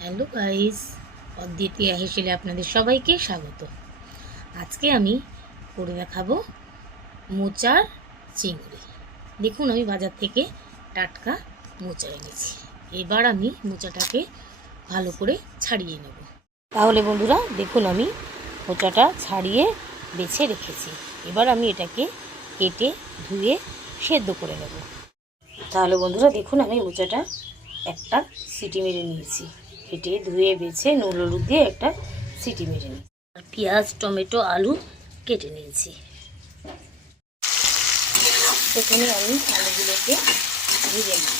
Hello guys, অদ্বিতীয় হেসেলে আপনাদের সবাইকে স্বাগত। আজকে আমি করে দেখাবো মোচার চিংড়ি। দেখুন, আমি বাজার থেকে টাটকা মোচা এনেছি। এবার আমি মোচাটাকে ভালো করে ছাড়িয়ে নেব। তাহলে বন্ধুরা, দেখুন, আমি মোচাটা ছাড়িয়ে বেছে রেখেছি। এবার আমি এটাকে কেটে ধুয়ে সেদ্ধ করে নেব। তাহলে বন্ধুরা, দেখুন, আমি মোচাটা একটা সিটি মেরে নিয়েছি। কেটে ধুয়ে বেছে নুন হলুদ দিয়ে একটা সিটি মেরে নিই। আর পেঁয়াজ, টমেটো, আলু কেটে নিয়েছি। প্রথমে আমি আলুগুলোকে ভেজে নিই।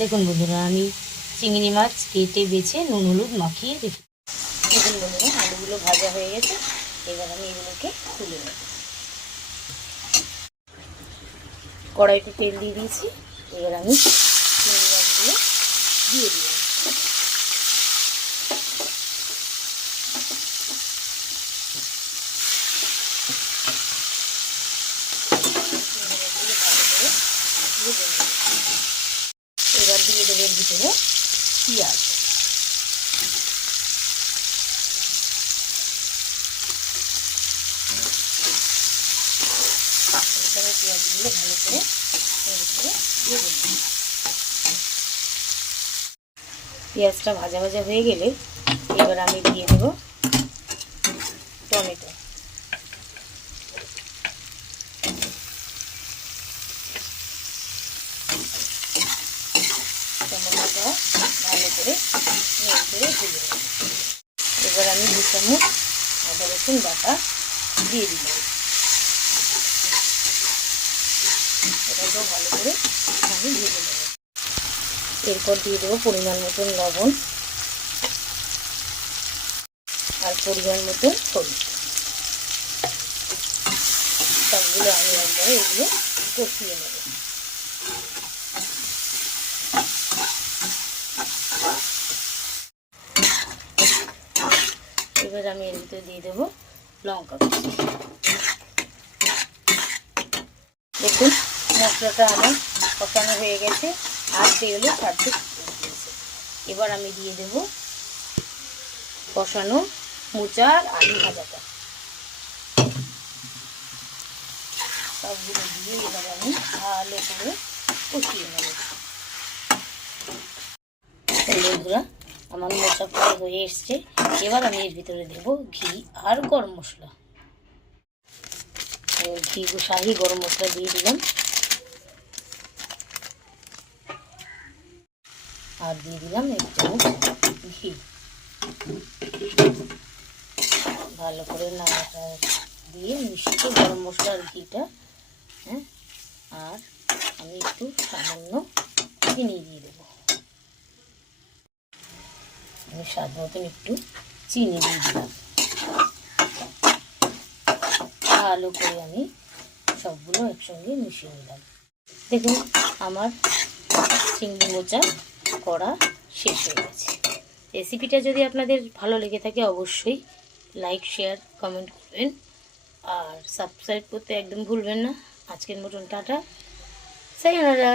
দেখুন বন্ধুরা, আমি চিংড়ি মাছ কেটে বেছে নুন হলুদ মাখিয়ে রেখে দেখুন বন্ধুরা, আলুগুলো ভাজা হয়ে গেছে। এবার আমি এগুলোকে তুলে নেব। কড়াইতে তেল দিয়ে দিয়েছি। এবার আমি মাছগুলো দিয়ে দিলাম। এবার দিয়ে দেবো ভিতরে পেঁয়াজ পেঁয়াজগুলো ভালো করে পেঁয়াজটা ভাজা ভাজা হয়ে গেলে এবার আমি দিয়ে দেব টমেটো। টমেটোটা ভালো করে করে এবার আমি দু চামচ আদা রসুন বাটা দিয়ে দিলাম। এটাকেও ভালো করে আমি ভেজে নেব। এরপর দিয়ে দেবো পরিমাণ মতন লবণ আর পরিমাণ মতন হলুদ। সবগুলো আমি একবারে এগুলো কষিয়ে নেব। এবার আমি এর ভিতরে দিয়ে দেবো লঙ্কা। দেখুন, মশলাটা আমার কষানো হয়ে গেছে, আর তেলও ছাড়তে এবার আমি দিয়ে দেব কষানো মোচার আলু ভাজাটা। সবগুলো দিয়ে এবার আমি ভালো করে কষিয়ে নেব। বন্ধুরা, আমার মোচা হয়ে এসছে। এবার আমি এর ভিতরে দেব ঘি আর গরম মশলা। ঘি শাহি গরম মশলা দিয়ে দিলাম। আর দিয়ে দিলাম এক চামচ ঘি। ভালো করে নাড়াটা দিয়ে মিষ্টি গরম মশলার ঘিটা হ্যাঁ আর আমি একটু সামান্য চিনি দিয়ে দেবো। আমি স্বাদ মতন একটু চিনি দিয়ে দিলাম। ভালো করে আমি। সবগুলো একসঙ্গে মিশিয়ে নিলাম। দেখুন, আমার চিংড়ি মোচা করা শেষ হয়ে গেছে। রেসিপিটা যদি আপনাদের ভালো লেগে থাকে, অবশ্যই লাইক, শেয়ার, কমেন্ট করবেন। আর সাবস্ক্রাইব করতে একদম ভুলবেন না। আজকের মতন টাটা। সাইনারা।